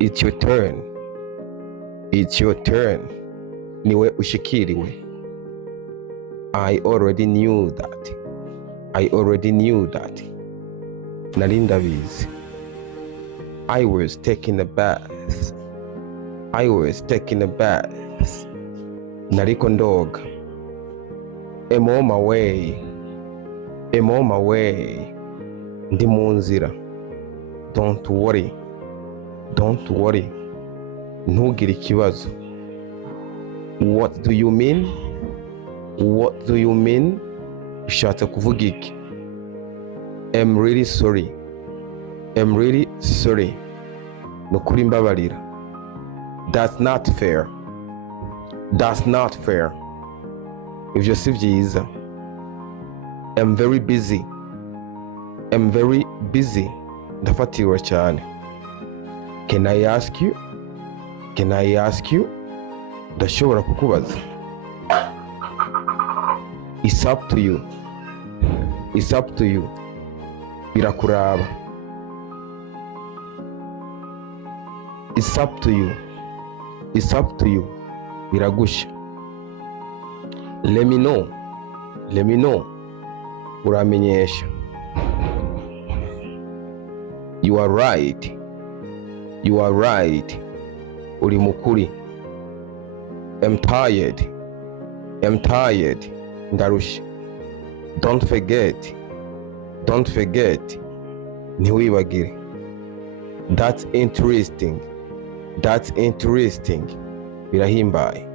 It's your turn. It's your turn. Niwe ushikiriwe. I already knew that. I already knew that. Nari ndabizi. I was taking a bath. I was taking a bath. Nariko ndoga. I'm on my way. I'm on my way. Ndi mu nzira. Don't worry. Don't worry. Ntugire ikibazo. What do you mean? What do you mean? Ushatse kuvuga iki? I'm really sorry. I'm really sorry. Nukuri mbabarira. That's not fair. That's not fair. Ivyo si vyiza. I'm very busy. I'm very busy. Ndafatiwe cyane. Can I ask you? Can I ask you? Ndashobora kukubaza. It's up to you. It's up to you. Birakuraba. It's up to you. It's up to you. Biragusha. Let me know. Let me know. Uramenyesha. You are right. You are right. Uri mukuri. I'm tired. I'm tired. Ndarusha. Don't forget. Don't forget. Ntiwibagire. That's interesting. That's interesting. Birahimbaye.